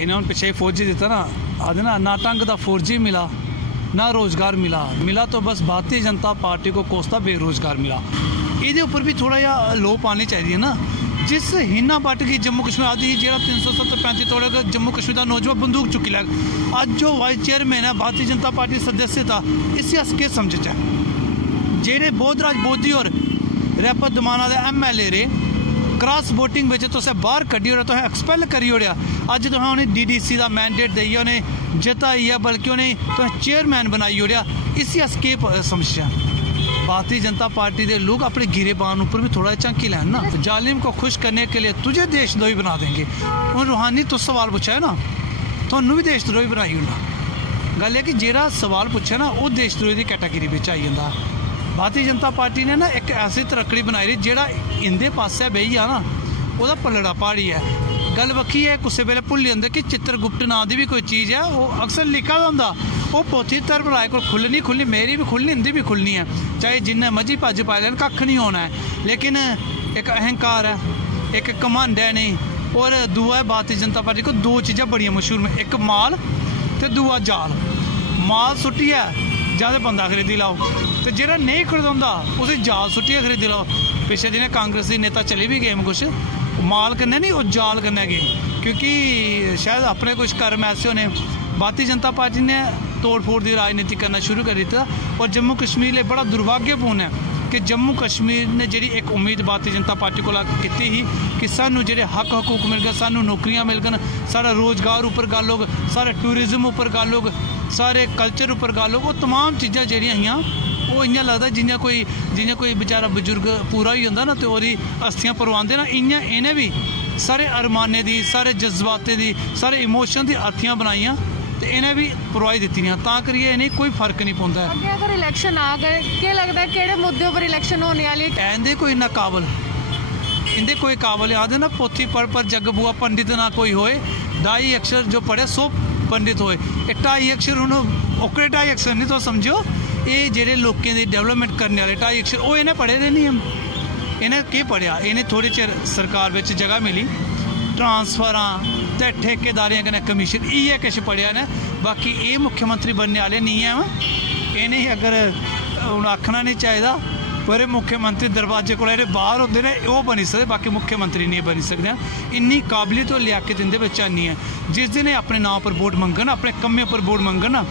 इन्हें हम पिछले फौजी दिता ना आदि ना ढंग का फौजी मिला ना रोज़गार मिला तो बस भारतीय जनता पार्टी को कोसता बेरोज़गार मिला। ये ऊपर भी थोड़ा जहा लो पानी चाहिए ना। जिस हिना पट गई जम्मू कश्मीर आदि जो 370-35 तोड़े जम्मू कश्मीर का नौजवान बंदूक चुकी लैग अज जो वाइस चेयरमैन है भारतीय जनता पार्टी सदस्य था इसी अस के समझ जेड़े बोधराज बोधी और रैपत दमाना दे MLA रे क्रॉस वोटिंग में तुसें बाहर कड्ढी ओड़ेआ तुसें एक्सपेल करी ओड़ेआ अज तुसें उन्हें DDC का मैंडेट देइयै उन्हें जिताई है बल्कि उन्हें तुसें चेयरमैन बनाई ओड़ेआ इसी अस के समझा। भारतीय जनता पार्टी के लोग अपने गिरेबान ऊपर भी थोड़ा झांकी लैन ना। जालिम को खुश करने के लिए तुझे देशद्रोही बना देंगे। हूँ रूहानी तो सवाल पूछा है ना थोनू भी देशद्रोही बनाई ओड़ना। गल है कि जेड़ा सवाल पूछे ना वो देशद्रोही की कैटागरी में आई जाता। भारतीय जनता पार्टी ने ना एक ऐसी तरक्कड़ी बनाई रही जेड़ा इंदे पासे बेही आ ना वह पलड़ा पहाड़ी है। गल बक्खी है कुछ वेले भुल्ली जाते कि चित्रगुप्त नाम की भी कोई चीज़ है वो अक्सर लिखा होंगे वो पोथी तर भराए को खुलनी मेरी भी खुलनी इंदी भी खुलनी है चाहे जिन्ने मर्जी भज पाए लैन कख नहीं होना है। लेकिन एक अहंकार है एक घमंड है नहीं और दूआ है भारतीय जनता पार्टी को दो चीज़ां बड़ियां मशहूर में एक माल तो दूआ जाल। माल सुट्टिया जाते बंदा खरीदी लाओ तो जो नहीं खरीदा उसे जाल सुट्टिया खरीदी लाओ। पिछले दिन कांग्रेस की नेता चली भी गए कुछ माल कन्नै नहीं वो जाल कन्नै गए क्योंकि शायद अपने कुछ कर्म ऐसे होने। भारतीय जनता पार्टी ने तोड़ फोड़ की राजनीति करना शुरू कर दिया और जम्मू कश्मीर लिए बड़ा दुर्भाग्यपूर्ण है कि जम्मू कश्मीर ने जी एक उम्मीद भारतीय जनता पार्टी को की ही कि सानू जो हक हकूक मिल गए सानू नौकरियां मिल गन सारा रोज़गार उपर गल होग सारे टूरिज्म उपर गल होग सारे कल्चर उपर गल होग वो तमाम चीज़ां जिहड़ियां हियां वो इ'यां लगदा जियां कोई बेचारा बजुर्ग पूरा ही होंदा ना तो ओहदी अस्थियां परवांदे ना इ'यां इन्हें भी सारे अरमाने दी सारे जज्बाते दी सारे इमोशन दी अर्थियां बनाइयां तो इन्हें भी परवाई दी तां करिए इन्हें कोई फर्क नहीं पौंदा। अगे अगर इलेक्शन आ गए क्या लगता है किहड़े मुद्दे पर इलेक्शन होने वाली इंदे कोई ना काबल इंदे कोई काबल आदे ना पोथी पर जग बुआ पंडित ना कोई होए 2.5 अक्षर जो पढ़े 100 पंडित होए 2.5 अक्षर उन्होंने ओकड़े 2.5 अक्षर नहीं तो समझो ये जेडे लोगों की डेवलपमेंट करने वाले 2.5 अक्षर वो इन्हें पढ़े दे नहीं इन्हें के पढ़िया इन्हें थोड़ी चिर सरकार में जगह मिली ट्रांसफर तो ठेकेदारियां कन्नै कमीशन इ'यै किश पढ़िया ने बाकी ये मुख्यमंत्री बनने वाले नहीं है। इन्हें अगर हूँ आखना नहीं चाहिए पर मुख्यमंत्री दरवाजे को बाहर होंगे ने वो बनी सकते बाकी मुख्यमंत्री नहीं बनी सकते। इन्नी काबलियत और लियाकत इनके बच्चा नहीं है। जिस दिन अपने नाम पर वोट मंगन अपने कम्मे पर वोट मंगन ना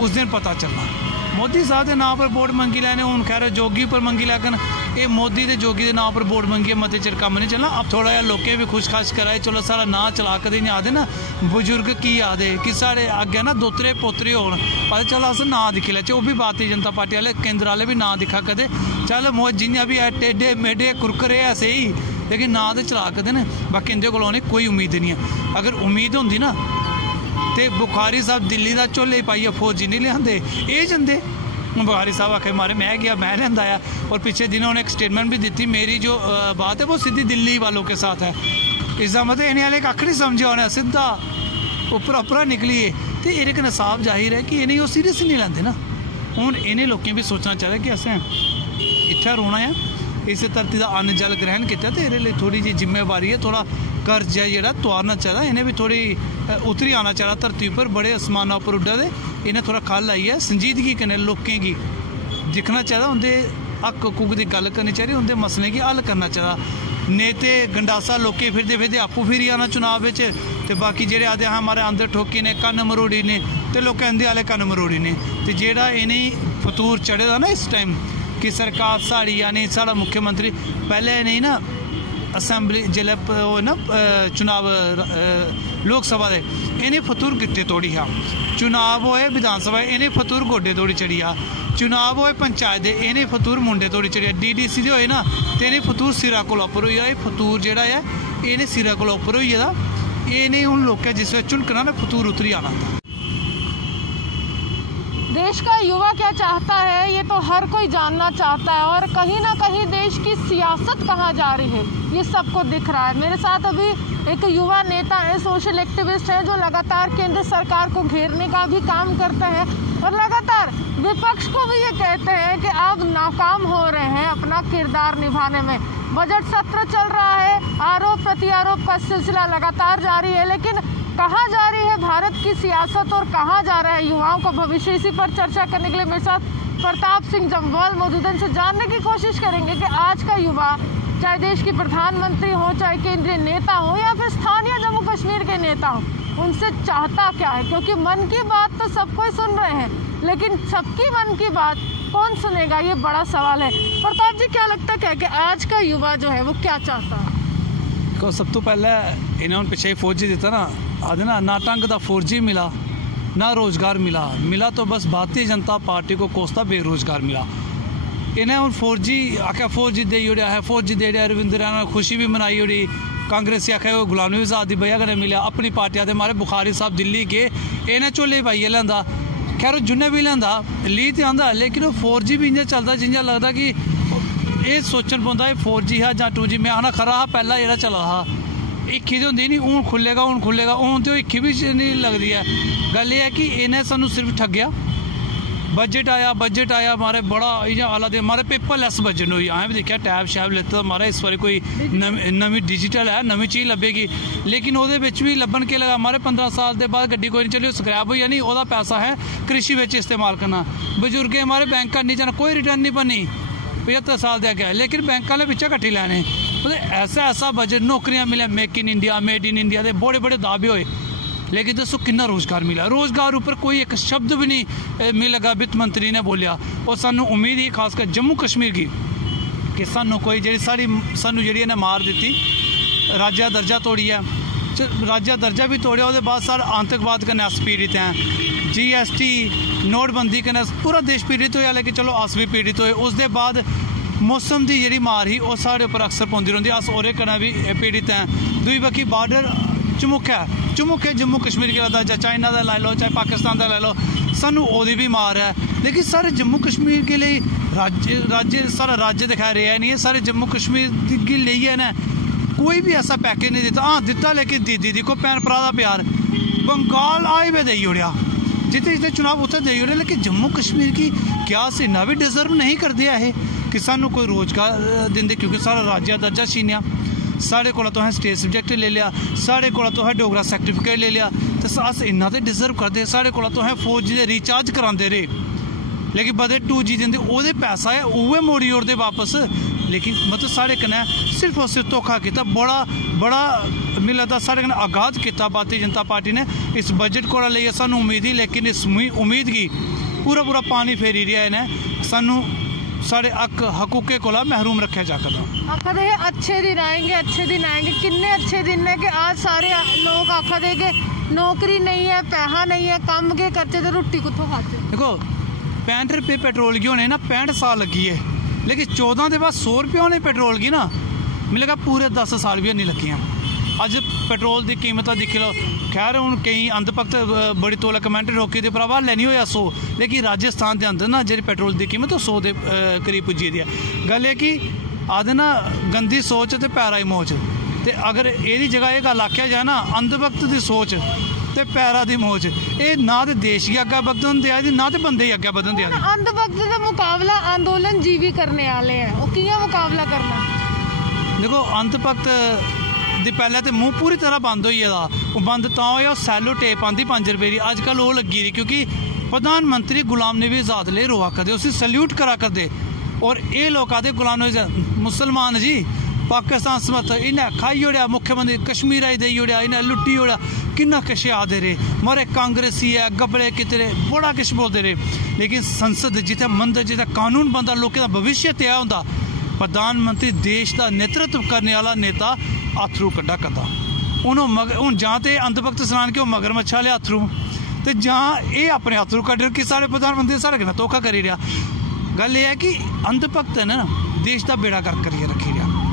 उस दिन पता चलना। मोदी साहब के नाम पर वोट मंगी लैने हूँ खैर जोगी पर मंगी लैगन ये मोदी के जोगी के नाम पर वोट मंगिए मते चिर कम नहीं चलना। अब थोड़ा जहा लोकें भी खुश खाश कराए चलो सारा ना चला कदे नहीं आते ना बजुर्ग की आदे कि साढ़े अगे ना दोतरे पोतरे हो पता चल अस ना दिक्खी लैचे वो भी भारतीय जनता पार्टी वाले केंद्र वाले भी ना दिखा कदे चल मोह जियां भी है टेढ़े मेढे कुरकरे है सही लेकिन ना तो चला कदे न बाकी इंदे कोलों कोई उम्मीद नहीं है। अगर उम्मीद होंगी ना तो बुखारी साहब दिल्ली का झोले पाइए फौजी नहीं लियाते ये जंदे बुखारी साहब आखे मारे मैं गया मैं लिया आया और पिछले दिनों उन्होंने एक स्टेटमेंट भी दी मेरी जो बात है वो सीधी दिल्ली वालों के साथ है। इसका मतलब इन्हें वाले कख नहीं समझे उन्हें सीधा उपरा निकलिए तो ये कन्नै साफ जाहिर है कि इन्हें वो सीरियस नहीं लेंदे ना। हूँ इन्हें लोगों भी सोचना चाहिए कि असें इत्थै रोना है इस धरती का अन्न जल ग्रहण किया तो ये थोड़ी जी जिम्मेवारी है थोड़ा कर्ज है जोड़ा तोड़ना चाहिए। इन्हें भी थोड़ी उतरी आना चाहिए धरती पर बड़े आसमाना पर उड्डा दे इन्हें थोड़ा खल आई है संजीदगी कन्नै लोकें गी दिखना चाहिए उनके हक हकूक की गल करनी चाहिए उनके मसले की हल करना चाहिए। नहीं तो गंडासा लोकें फिरदे फिरदे आपू फिरी आना चुनाव में तो बाकी जेडे आते हैं हमारे अंदर ठोकी ने कन्न मरोड़ी ने तो लोग कहते आले कन्न मरोड़ी ने तो जेड़ा इन्हें फतूर चढ़े दा ना इस टाइम कि सरकार साड़ी यानी साड़ा मुख्यमंत्री पहले नहीं ना असैम्बली जिले ना चुनाव लोकसभा के इन्हें फतूर गिट्टे तोड़ी हा चुनाव होए विधानसभा इन्हें फतूर गोडे तोड़ी चढ़ी आ चुनाव होए पंचायत दे इन्हें फतूर मुंडे तोड़ी चढ़ी DDC दे होए ना तो इन्हें फतूर सिरा कोला उपर होई आ फतूर जेड़ा है इन्हें सिरा कोला उपर होई गेदा इन्हें हूँ लोग जिस वे झुनकना ना फतूर उतरी आना। देश का युवा क्या चाहता है ये तो हर कोई जानना चाहता है और कहीं ना कहीं देश की सियासत कहाँ जा रही है ये सबको दिख रहा है। मेरे साथ अभी एक युवा नेता है सोशल एक्टिविस्ट है जो लगातार केंद्र सरकार को घेरने का भी काम करते हैं और लगातार विपक्ष को भी ये कहते हैं कि आप नाकाम हो रहे हैं अपना किरदार निभाने में। बजट सत्र चल रहा है आरोप प्रत्यारोप का सिलसिला लगातार जारी है लेकिन कहाँ जा रही है भारत की सियासत और कहाँ जा रहा है युवाओं का भविष्य, इसी पर चर्चा करने के लिए मेरे साथ प्रताप सिंह जम्वाल मौजूद हैं। इनसे जानने की कोशिश करेंगे कि आज का युवा, चाहे देश की प्रधानमंत्री हो, चाहे केंद्रीय नेता हो या फिर स्थानीय जम्मू कश्मीर के नेता हो, उनसे चाहता क्या है। क्योंकि मन की बात तो सब कोई सुन रहे हैं, लेकिन सबकी मन की बात कौन सुनेगा, ये बड़ा सवाल है। प्रताप जी, क्या लगता है कि आज का युवा जो है वो क्या चाहता है? को सब तो पहले इन्होंने पिछले 4G दिता ना, आज ना ढंग का 4G मिला, ना रोज़गार मिला तो बस भारतीय जनता पार्टी को कोसता बेरोज़गार मिला। इन्हें हम 4G आख्या 4G दे ओड़ा है, 4G दे ओड़ा, रविंद्र ने खुशी भी मनाई ओड़ी। कांग्रेस आख्या वो गुलाम नबी आज़ाद की वजह कन्नै मिला, अपनी पार्टियां दे मारे बुखारी साहब दिल्ली गए, इन्हें झोले पाइए लिया। खैर जुन्ने भी लिया ली तो आंदा, लेकिन वो 4G भी इंजा चलता जिंजा लगता कि ये सोचन पौंदा है 4G है या 2G। मैं आना खरा हा पहला जेह्ड़ा चला हा इक्की तो होंदी नहीं, हूँ खुलेगा हूँ तो इक्की भी नहीं लगती है। गल ये है कि इन्हें सानू सिर्फ ठग्या। बजट आया मारे बड़ा इ'यां आला दे मारे पेपरलैस बजट होई। असें भी दिक्खेआ टैब शैब लैता मारे इस बारी कोई नमीं डिजिटल है, नमीं चीज़ लब्भेगी, लेकिन ओहदे बिच भी लब्भन के लगा मारे 15 साल के बाद गड्डी कोई नहीं चली, स्क्रैप होई जानी, ओहदा पैसा है कृषि बिच इस्तेमाल करना। बजुर्गें मारे बैंक नहीं जाना, कोई रिटर्न नहीं बननी, 75 साल दे गया, लेकिन बैंक वाले पिच्छे कट्ठी लैने। ऐसा बजट, नौकरियां मिले, make in India, made in India के बड़े दावे होए, लेकिन दसो कितना रोज़गार मिला। रोज़गार ऊपर कोई एक शब्द भी नहीं मिल लगा वित्त मंत्री ने बोलिया। और सानू उम्मीद ही खासकर जम्मू कश्मीर की कि सानू कोई जी सानू जी ने मार दी, राज्य दर्जा तोड़ी है, राज्य दर्जा भी तोड़िया, उसके बाद सारे आतंकवाद कन्नै अस पीड़ित हैं, GST नोटबंदी कन्नै पूरा देश पीड़ित होया, लेकिन चलो अस भी पीड़ित होए। उसके बाद मौसम की जी मार ही वो साढ़े उपर अक्सर पौंदी रौंह्दी, अस ओहदे कन्नै भी पीड़ित हैं। दूई बक्खी बार्डर चमुख है जम्मू कश्मीर के लगता, चाहे चाइना का लाई लो, चाहे पाकिस्तान का लाई लो, सानू ओहदी भी मार है। लेकिन सारे जम्मू कश्मीर के लिए राज्य सारा राज्य दिखाया रहा नहीं है, सारे जम्मू कश्मीर की लेइयै ने कोई भी ऐसा पैकेज नहीं दिता। हाँ दिता, लेकिन दीदी को भैन भ्रा का प्यार बंगाल आए हुए देई ओड़िया, जिते जिते चुनाव उत्थे देई ओड़े, लेकिन जम्मू कश्मीर की क्या इन्ना भी डिजर्व नहीं करते है कि सानू कोई रोज़गार दिंदे, क्योंकि सारा राज्य दर्जा छीनिया, साढ़े कोला तुसें स्टेट सब्जेक्ट ले लिया, साढ़े कोला तुसें डोगरा सर्टिफिकेट ले लिया, तो अस इन्ना तो डिजर्व करते, साढ़े कोला तुसें 4G दे रिचार्ज करांदे रहे, लेकिन बदे 2G दिंदे, ओहदे पैसा है उहे मोड़ी ओड़दे वापस। लेकिन मतलब साढ़े कन्नै सिर्फ और सिर्फ धोखा किया, बड़ा मिगी लगदा साढ़े कन्नै आगाज किया भारतीय जनता पार्टी ने इस बजट को लेइयै। सानू उम्मीद ही, लेकिन इस उम्मीद गी पूरा पानी फेरी रेहा इन्हें, सानू साढ़े हकूके कोला महरूम रखा जा सकता। आखदे अच्छे दिन आएंगे, किन्ने अच्छे दिन ने कि आज सारे लोग आखदे कि नौकरी नहीं है, पैसा नहीं है, कम के करते तो रोटी कुत्थों खाते। देखो 65 रुपये पेट्रोल की होने ना 65 साल लगी है, लेकिन 14 के बाद 100 रुपये होने पेट्रोल की ना मिले लगा पूरे 10 साल भी नहीं लगी। अज पेट्रोल की कीमत दिक्खी लो। खैर हूँ कई अंधभक्त बड़ी तौला कमेंट रोकी दे भरावा लैनी होया 100, लेकिन राजस्थान के अंदर ना जी पेट्रोल की कीमत 100 के करीब पुज्जी दी है। गल है कि आदे ना गंदी सोच तो पैरा ही मोच, तो अगर यही जगह ये गल आख्या जाए ना अंधभक्त की सोच तो पैरा की मोच, ये ना तो देश की अग्गे बधन दिया ना तो बंदे ही अग्गे बधन दिया। अंधभक्त का मुकाबला आंदोलन जीवी करने वाले हैं, वो किया मुकाबला करना। देखो अंधभक्त दी पहले तो मूँह पूरी तरह बंद हो गेदा, वो बंद तो होया सैलो टेप आंदी 5 रुपये की, अजकल वो लगी दी, क्योंकि प्रधानमंत्री गुलाम नबी आज़ाद ले रोआ करदे, उसी सल्यूट करा करदे। और ये लोग आते गुलाम नबी मुसलमान जी पाकिस्तान समर्थ इन्हें खाई ओड़िया, मुख्यमंत्री कश्मीर आई देई ओड़िया, इन्हें लुट्टी ओड़िया, किन्ना किश आदे रहे, मारे कांग्रेसी है गबड़े कितरे बड़ा किश बोलते रहे। लेकिन संसद जिते मंदिर जिते कानून बनता, लोगों का भविष्य तय होंदा, प्रधानमंत्री देश का नेतृत्व करने वाला नेता अथरू कड्ढा करता। हूँ जां तो अंधभक्त सनान के मगरमच्छ वाले अथरू, तो जां ये अपने अथरू कड्ढ कि सारे प्रधानमंत्री सारे कन्नै धोखा करी रहा। गल यह है कि अंधभक्त ने ना देश का बेड़ा गर्क करिए रखी रहा।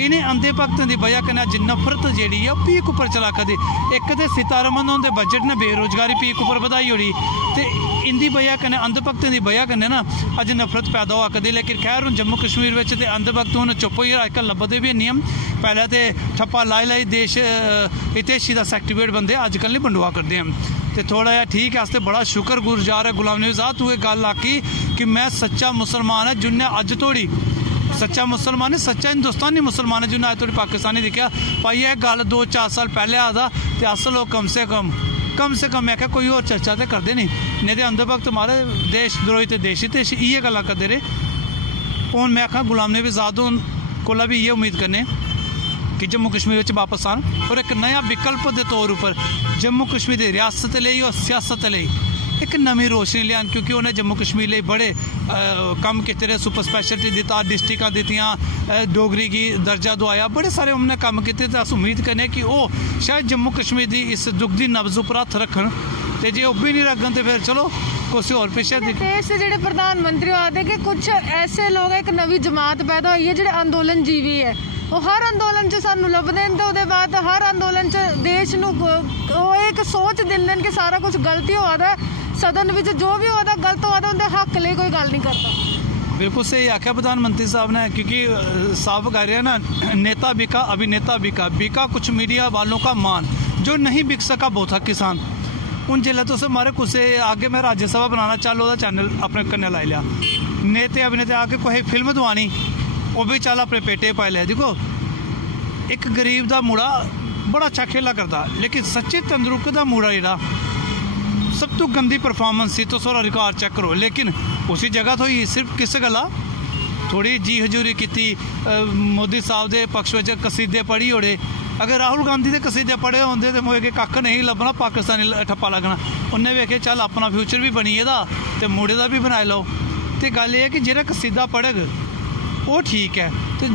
इन्हें अंधे भक्तों की वजह कन्नै अज नफरत जी है पीक उपर चला करदी। एक तो सीतारमन होंदे बजट ने बेरोजगारी पीक उपर वधाई ओड़ी, तो इंदी वजह कन्नै अंधभक्तों की वजह कन्नै ना अज नफरत पैदा होआ करदी। लेकिन खैर हूँ जम्मू कश्मीर में तो अंधभक्त हूँ चुप होई अजकल लभदे भी नियम, पहले तो ठप्पा लाई देश हितैषी का सर्टिफिकेट बंदे अजकल नहीं बंडवा करते हैं। तो थोड़ा जहा ठीक है, बड़ा शुक्रगुजार है गुलाम नबी आज़ाद तू ये गल आखी कि मैं सच्चा मुसलमान है जिन्हें अज तोड़ी सच्चा मुसलमान है, सच्चा हिंदुस्तानी मुसलमान है जिन्हें अज तक पाकिस्तानी दिखा। भाई यह गल 2-4 साल पहले आता तो अस लोग कम से कम मैं क्या कोई और चर्चा तो करते नहीं तो अंदर वक्त हमारे देशद्रोही तो देश इये गल्लां करते रहे। हूँ मैं आखा गुलाम नबी आज़ाद कोला भी ये उम्मीद करने कि जम्मू कश्मीर वापस आन और एक नया विकल्प के तौर पर जम्मू कश्मीर की रियासत लिए और सियासत लिए एक नवी रोशनी लिया, क्योंकि उन्हें जम्मू कश्मीर लिए बड़े कम किते रहे, सुपर स्पैशलिटी दिता, डिस्ट्रिक्ट दित्तियां, डोगरी की दर्जा दवाया, बड़े सारे उन्हें कम किए। तो अस उम्मीद करने कि वो शायद जम्मू कश्मीर की इस दुख की नब्ज उपर हथ रखन, तो जे भी नहीं रखन तो फिर चलो कुछ और पिछे। देश से जो प्रधानमंत्री आते कि कुछ ऐसे लोग एक नवी जमात पैदा हुई है जो अंदोलन जीवी है, वो हर अंदोलन च सानू लभदे न, तो बाद हर अंदोलन च देश नू एक सोच दिंदे कि सारा कुछ गलती होआ दा, सदन विच जो भी होआ दा गलत होआ दा, उनके हक लिए कोई गल नहीं करता। बिल्कुल सही आख्या प्रधानमंत्री साहब ने, क्योंकि साफ कह रहे हैं ना, नेता बिका अभिनेता बिका कुछ मीडिया वालों का मान, जो नहीं बिक सका बहुत था किसान। हूँ जिले तुस मारे कुछ आगे मैं राज्यसभा बनाना चल वह चैनल अपने कन्नै लाई लिया, नेता अभिनेता आके कोई फिल्म दवानी वो भी चल अपने पेटे पाई लिया। देखो एक गरीब का मुड़ा बड़ा अच्छा खेला करता, लेकिन सच्चे तंदुरुस्त का मुड़ा जोड़ा सब तो गंदी परफॉर्मेंस सी, तो सारा रिकॉर्ड चेक करो, लेकिन उसी जगह तो ही सिर्फ किस गल्ला थोड़ी जी हजूरी की मोदी साहब के पक्ष में कसीदे पढ़ी ओड़े। अगर राहुल गांधी के कसीदे पढ़े होंगे तो मुझे कख नहीं लभना, पाकिस्तानी ठप्पा लगना। उन्हें वेखे चल अपना फ्यूचर भी बनी एदा तो मुड़े का भी बनाए लो। तो गल ये कि जो कसीदा पढ़ग वो ठीक है, तो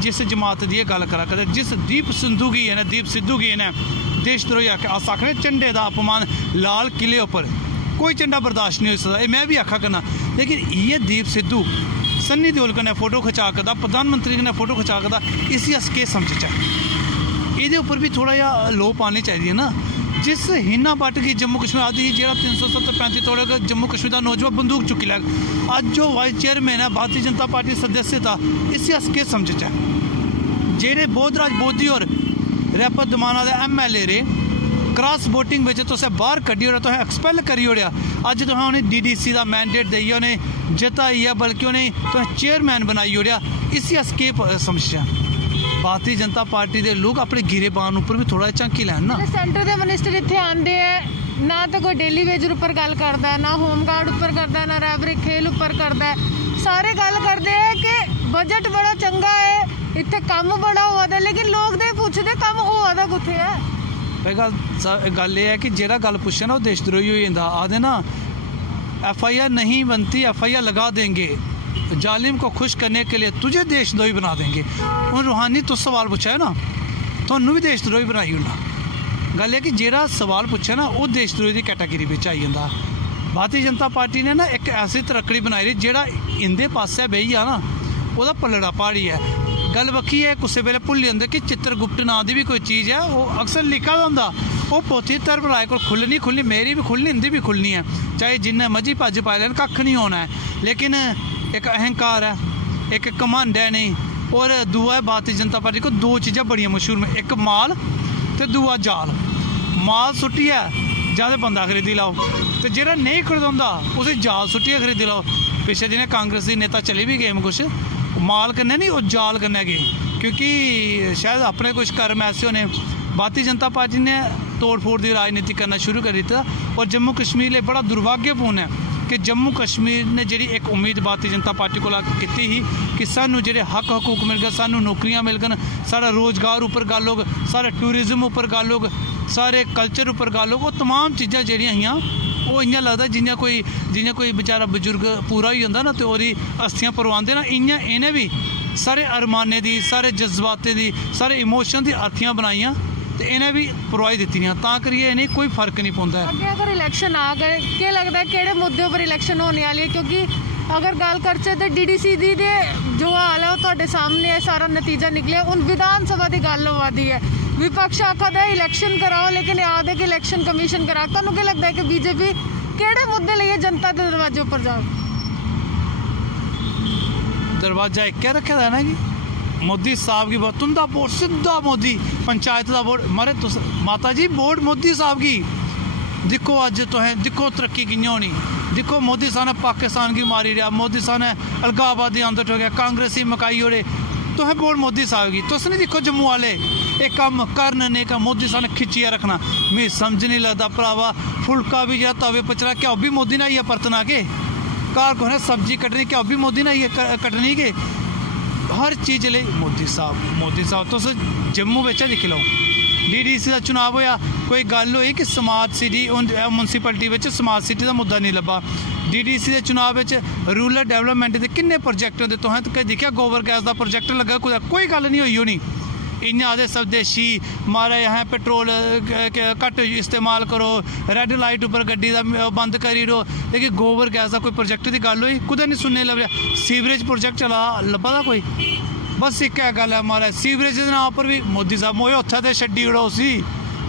जिस जमात की गल करा कर, जिस दीप सिद्धू की है दीप सिद्धू की ने देशद्रोही आखे, अस आखने झंडे का अपमान लाल किले उपर कोई झंडा बर्दाश्त नहीं हो सकता, मैं भी आखा करना। लेकिन ये दीप सिद्धू सन्नी देओल कन्नै फोटो खचा करदा, प्रधानमंत्री कन्नै फोटो खचा करदा, इसी अस केह् समझचै? ये उपर भी थोड़ा जहा लो पानी चाहिए ना। जिस हिना बट की जम्मू कश्मीर आदि जो 370-35 तोड़े जम्मू कश्मीर का नौजवान बंदूक चुकी लैग, अज जो वाइस चेयरमैन है भारतीय जनता पार्टी सदस्य था, इसी अस केह् समझचै? जेह्ड़े बोधराज बोधी और रैपर दमाना दे MLA रे क्रॉस वोटिंग में तुसें बाहर कड्ढी ओड़ेआ, तुसें एक्सपैल करी ओड़ेआ, अज तुसें उन्हें DDC का मैंडेट देइयै उन्हें जिताई है, बल्कि उन्हें तुसें चेयरमैन बनाई ओड़ेआ, इसी अस केह् समझचै? भारतीय जनता पार्टी के लोग अपने गिरेबान उपर भी थोड़ा झांकी लैन ना। सेंटर के मिनिस्टर इत्थे आंदे है ना, तो कोई डेली वेजर उपर गल करता है, ना होमगार्ड उपर करता है, ना रैबरी खेल उपर करता है। सारे गल करते हैं कि बजट बड़ा चंगा है, इत्थे कम बड़ा हुआ था, लेकिन लोग तो पूछते कम हुआ था कुत्थे है। गल ये है कि जेड़ा गल पूछे ना वो देशद्रोही हो जाता। आदे ना FIR नहीं बनती, FIR लगा देंगे, जालिम को खुश करने के लिए तुझे देशद्रोही बना देंगे। उन रूहानी तो सवाल पूछा है ना, थोनू भी देशद्रोही बनाई होना। गल है कि जेड़ा सवाल पूछे ना वो देशद्रोही की कैटेगरी में आई जाता। भारतीय जनता पार्टी ने ना एक ऐसी तरक्कड़ी बनाई रही जेड़ा इंदे पासे बेही आ ना वह पलड़ा पहाड़ी है। गल बक्खी है कुछ वेले भुल्ली जाते कि चित्रगुप्त नाम की भी कोई चीज़ है, वो अक्सर लिखा होंदा, वो पोथी तर भराए को खुलनी खुलनी, मेरी भी खुलनी, इंदी भी खुलनी है, चाहे जिन्ने मर्जी भज पाए लैन, कख नहीं होना है। लेकिन एक अहंकार है, एक घमंड है नहीं, और दूआ है भारतीय जनता पार्टी को दो चीज़ां बड़ियां मशहूर में, एक माल तो दूआ जाल। माल सुट्टिया जाते बंदा खरीदी लाओ, तो जेह्ड़ा नहीं खरीदौंदा उसे जाल सुट्टिया खरीदी लाओ। पिछले दिन कांग्रेस की नेता चली भी गए कुछ माल कन्नै नहीं, वो जाल कन्नै गए, क्योंकि शायद अपने कुछ कर्म ऐसे होने। भारतीय जनता पार्टी ने तोड़ फोड़ की राजनीति करना शुरू कर दिया, और जम्मू कश्मीर लिए बड़ा दुर्भाग्यपूर्ण है कि जम्मू कश्मीर ने जी एक उम्मीद भारतीय जनता पार्टी को की ही कि सानू जो हक हकूक मिल गए, सानू नौकरियां मिल गन, सारा रोजगार उपर गल होग, सारा टूरिज्म उपर गल होग, सारे कल्चर उपर गल होग, वो तमाम चीज़ां जेहड़ियां हियां वो इ'यां लगदा जियां कोई बेचारा बजुर्ग पूरा ही होंदा ना तो ओहदी अस्थियां परवांदे ना, इ'यां इन्हें भी सारे अरमाने दी, सारे जज्बातें दी, सारे इमोशन दी अर्थियां बनाइयां तो इन्हें भी परवाई दित्तियां, तां करिए इन्हें कोई फर्क नहीं पौंदा है। अगे अगर इलैक्शन आ गए क्या लगता है किहड़े मुद्दे पर इलैक्शन होने वाली है? क्योंकि अगर गल करचे तो DDC दी दे जो हाल है वो तुहाडे सामने है, सारा नतीजा निकलिया। हुण विधान सभा की गल होआ दी है, विपक्ष आखदा है इलैक्शन कराओ, लेकिन आखदे कि इलैक्शन कमीशन कराओ। तुहानूं क्या लगता है कि BJP किहड़े मुद्दे लइए जनता के दरवाजे उपर जाओ? दरवाजा एक क्या रखे है ना जी, मोदी साहब की बहुत तुंदा वोट, सीधा मोदी पंचायत का वोट मारे तो माता जी वोट मोदी साहब की, दिक्खो अज तुसें दिक्खो तरक्की कि'यां होनी, दिक्खो मोदी साहब ने पाकिस्तान गी मारी रहा, मोदी साहब ने अलगाववादी अंदर ठोकेआ, कांग्रेसी मकाई ओड़े, तुसें वोट मोदी साहब गी। तुस नहीं दिक्खो जम्मू वाले एक कम्म करन ने का मोदी साहब ने खिच्चियै रखना, मिगी समझ नहीं लगता भरावा। फुलका भी जेह्ड़ा तवे पर चढ़ा क्या ओह् बी मोदी ने आइयै परतना के, घर कुसै ने सब्जी कट्टनी क्या ओह् बी मोदी ने आइयै कट्टनी के, हर चीज़ लेई मोदी साहब। तुस जम्मू बिच दिक्खी लओ DDC का चुनाव होया, कोई गल होई कि स्मार्ट सिटी म्यूनसिपैलिटी बिच स्मार्ट सिटी का मुद्दा नहीं लब्भा। DDC के चुनाव बिच रूरल डेवलपमेंट के किन्ने प्रोजेक्ट होंदे, तुसें दिक्खेआ गोबर गैस का प्रोजेक्ट लग्गा कुदै, कोई गल नहीं होई होनी। इ'यां आखदे स्वदेशी महाराज अहें पेट्रोल घट्ट इस्तेमाल करो, रेड लाइट उपर गड्डी दा बंद करी ओड़ो, लेकिन गोबर गैस का कोई प्रोजेक्ट की गल होई कुदै नहीं सुनने लब्भेआ। सीवरेज प्रोजेक्ट चला लब्भा दा कोई, बस एक गल है महाराज सीवरेज के नाम पर भी मोदी साहब मोए उत्थै ते छड्डी ओड़ो उसी,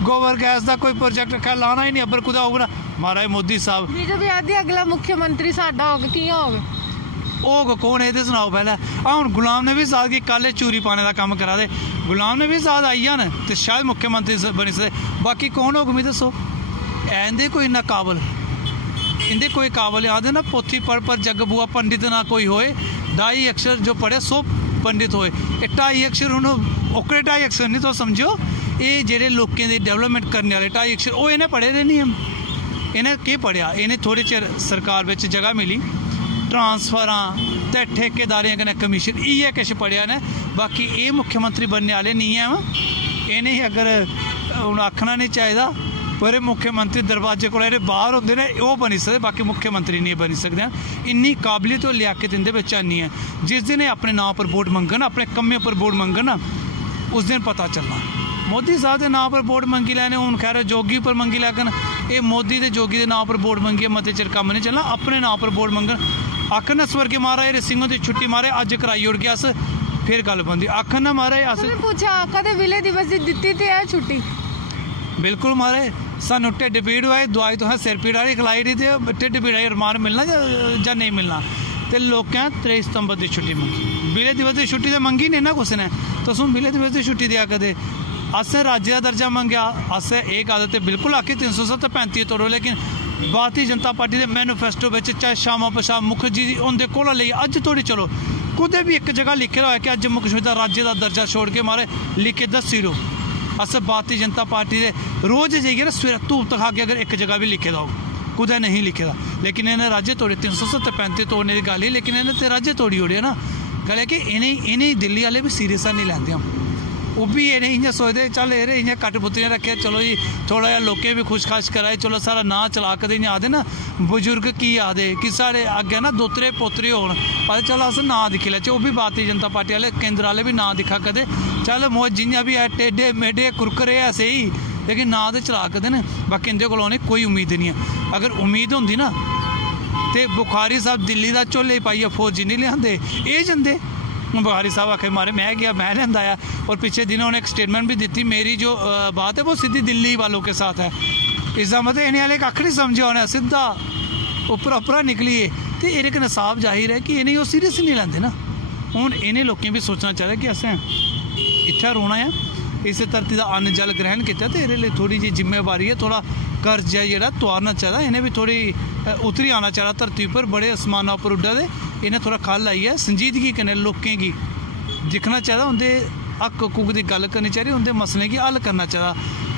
गोबर गैस का कोई प्रोजेक्ट खैर लाना ही नहीं, अबर कुदै होग ना महाराज मोदी साहब। बीजेपी आदि अगला मुख्यमंत्री साडा होग, कि'यां होग? होग कौन है सनाओ पहले। हूँ गुलाम नबी आजाद की कल चूरी पाने का कम करा दे, गुलाम नबी आजाद आई जान तो शायद मुख्यमंत्री बनी सकते, बाकी कौन होग मिगी दसो। इंदे कोई इन्ना काबल, इंदे कोई काबल आखदे ना पोथी पर जग बुआ पंडित ना कोई होए, 2.5 अक्षर जो पढ़े सो पंडित होए। 2.5 अक्षर हूँ ओकड़े 2.5 अक्षर नहीं तो समझो, ये जेह्ड़े लोकें दी डेवलपमेंट करने वाले 2.5 अक्षर ओह् इन्हें पढ़े दे नहीं, इन्हें केह् पढ़ेआ, इन्हें थोड़े चिर सरकार बिच जगह मिली, ट्रांसफरां ते ठेकेदारियां कन्नै कमीशन इ'यै किश पढ़ेआ ने, बाकी ये मुख्यमंत्री बनने वाले नहीं है। इन्हें अगर हूँ आखना नहीं चाहिए पर मुख्यमंत्री दरवाजे को बाहर होंगे ने वो बनी सकते, बाकी मुख्यमंत्री नहीं बनी सकते हैं। इन्नी काबलियत और लियाकत इंदे विच नहीं है। जिस दिन अपने नाम पर वोट मंगन, अपने कम्में पर वोट मंगन ना, उस दिन पता चलना। मोदी साहब के नाम पर वोट मंगी लैने, हूँ खैर जोगी पर मंगी लैन, ये मोदी के जोगी के नाम पर वोट मंगिए मते चिर कम्म नहीं चलना। अपने नाम पर वोट मंगन, आखन स्वर्ग महाराज सिंह की छुट्टी मारे अज कराई ओड़ गया, फिर गल बनती। आखन ना महाराज अस पूछा कदे विले दिवस दी दित्ती ते है छुट्टी, बिल्कुल महाराज सानू ढिड पीड़ होए दवाई तुसें सिर पीड़ वाली खलाई दी, ढिड पीड़ आई रमान मिलना जां नहीं मिलना, तो लोकें 23 सितंबर की छुट्टी मंगी, विले दिवस की छुट्टी तो मंगी नहीं ना कुछ ने, तुस विले दिवस की छुट्टी दिया कदे। असें राज्य का दर्जा मंगया, असें एक आदत बिल्कुल आखी 335 तोड़ो, लेकिन भारतीय जनता पार्टी के मैनीफेस्टो में चाहे श्यामा प्रसाद मुखर्जी उनके कोला लेइयै अज तोड़ी चलो कुदै भी एक जगह लिखे दा होया कि जम्मू कश्मीर का राज्य का दर्जा छोड़ के मारे लिख के दस्सी रो। अस भारतीय जनता पार्टी के रोज़ जाइए ना सवेरे धूप तखा के अगर एक जगह भी लिखे दा हो, कुदै नहीं लिखे दा, लेकिन इन्हें राज्य तोड़े 335 तोड़ने की गल ही, लेकिन इन्हें तो राज्य तोड़ी ओड़े ना। गल है कि इन्हें दिल्ली वाले भी सीरियस नहीं लैंदे, वो भी इन्हें इ'यां सोचते चल ये इ'यां कटपुतलियां रखे चलो जी थोड़ा जहा लोकें भी खुश खाश कराए, चलो सारा नां चला कदें इ'यां आखदे ना बजुर्ग की आखदे कि साढ़े अग्गें ना दोतरे पोतरे होन, पर चल अस नां दिक्खी लैचे। ओह् भी भारतीय जनता पार्टी वाले केंद्र वाले भी नां दिक्खा कदें, चल मोह जियां भी है टेढ़े मेढे कुरकुरे है सही, लेकिन नां ते चला कदें न। बाकी इंदे कोलों कोई उम्मीद नहीं है। अगर उम्मीद होंदी ना तो बुखारी साहब दिल्ली का झोले पाइयै फौजी नहीं लियाते, ये जंदे। बुखारी साहब आखे मारे मैं गया मैं लेंदा आया, और पिछले दिनों उन्होंने एक स्टेटमेंट भी दी, मेरी जो बात है वो सीधी दिल्ली वालों के साथ है। इसका मतलब इन्हें वाले कख नहीं समझा उन्हें, सीधा उपरा निकलिए, तो ये कन्नै साफ जाहिर है कि इन्हें वो सीरियस नहीं लैंदे ना। हूँ इन्हें लोगों भी सोचना चाहिए कि असें इत्थै रौह्ना है, इस धरती का अन्न जल ग्रहण किया, तो ये थोड़ी जी जिम्मेवारी है, थोड़ा कर्ज है जो तोआरना चाहिए। इन्हें भी थोड़ी उतरी आना चाहिए धरती पर, बड़े आसमाना पर उड्डा दे, इन्हें थोड़ा खल आइए संजीदगी कन्नै लोकें गी दिक्खना चाहिए, उनके हक हकूक की गल करनी चाहिए, उनके मसलें की हल करना चाहिए।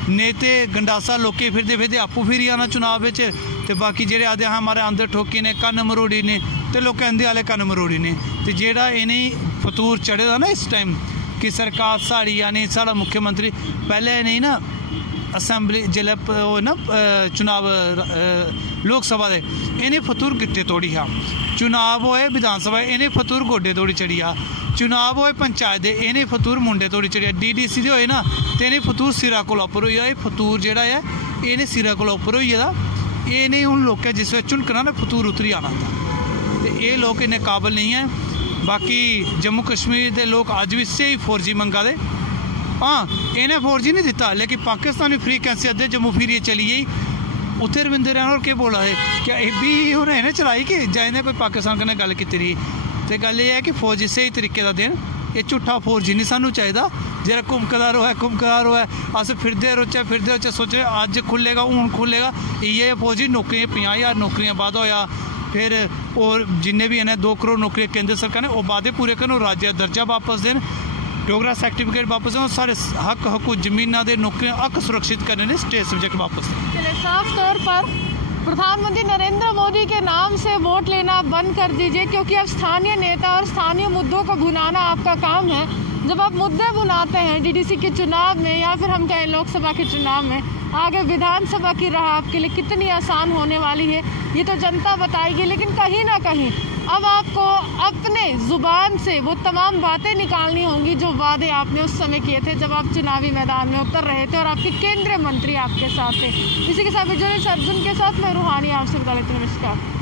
नहीं तो गंडासा लोकें फिरदे फिरदे आपूं फिरी आना चुनाव में, तो बाकी जेह्ड़े आखदे हमारे अंदर ठोकी ने कन्न मरोड़ी ने, तो लोग इंदे आह्ले कन्न मरोड़ी ने। तो जेह्ड़ा इन्हें फतूर चढ़े दा ना इस टाइम कि सरकार साड़ी यानी साढ़ा मुख्यमंत्री, पहले इन्हें ना असैम्बली जिले ना चुनाव लोकसभा दे इन्हें फतूर गिट्टे तोड़ी हा, चुनाव होए विधानसभा इन्हें फतूर गोडे तोड़ी चढ़ी आ, चुनाव होए पंचायत दे इन्हें फतूर मुंडे तोड़ी चढ़ी, DDC दे होए ना तो इन्हें फतूर सिरा कोला उप्पर होई गेदा। फतूर जेह्ड़ा है इन्हें सिरा कोला उप्पर होई गेदा, ये नहीं हूँ लोकें जिस वे झुनकना ना फतूर उतरी आना था, तो ये लोग इन्ने काबल नहीं है। बाकी जम्मू कश्मीर के लोग अज भी स्हेई 4G मंगा दे, हाँ इन्हें 4G नहीं दिता, लेकिन पाकिस्तानी फ्रीक्वेंसी अद्धे जम्मू फिरिए चली गई। उत्थे रविंदर रैना होर केह् बोला दे, क्या ये भी उन्हें इन्हें चलाई कि जां इन्हें कोई पाकिस्तान कन्नै गल कीती रही। तो गल ये है कि 4G स्हेई तरीके दा देन, ये झूठा 4G नहीं सानू चाहिए जरा घुमकदा रोए अस फिरदे रोचे सोचे अज खुलेगा हूँ खुलेगा इयै 4G नौकरियां 50,000 नौकरियां वादा होया फिर और जिन्ने भी इन्हें 2 करोड़ नौकरियां केंद्र सरकार ने वो वादे पूरे करन और राज्य दर्जा वापस देन डोगरा सर्टिफिकेट वापस देन सारे हक हकूक जमीना दे नौकरियां हक सुरक्षित करने ने स्टेट सब्जेक्ट वापस दें। चलिए साफ तौर पर प्रधानमंत्री नरेंद्र मोदी के नाम से वोट लेना बंद कर दीजिए, क्योंकि अब स्थानीय नेता और स्थानीय मुद्दों को भुनाना आपका काम है। जब आप मुद्दे भुनाते हैं डीडीसी के चुनाव में या फिर हम कहें लोकसभा के चुनाव में, आगे विधानसभा की राह आपके लिए कितनी आसान होने वाली है ये तो जनता बताएगी। लेकिन कहीं ना कहीं अब आपको अपने जुबान से वो तमाम बातें निकालनी होंगी जो वादे आपने उस समय किए थे जब आप चुनावी मैदान में उतर रहे थे और आपके केंद्रीय मंत्री आपके साथ थे। इसी के साथ जुड़े अर्जुन के साथ मैं रूहानी आपसे बता लेती हूँ। नमस्कार।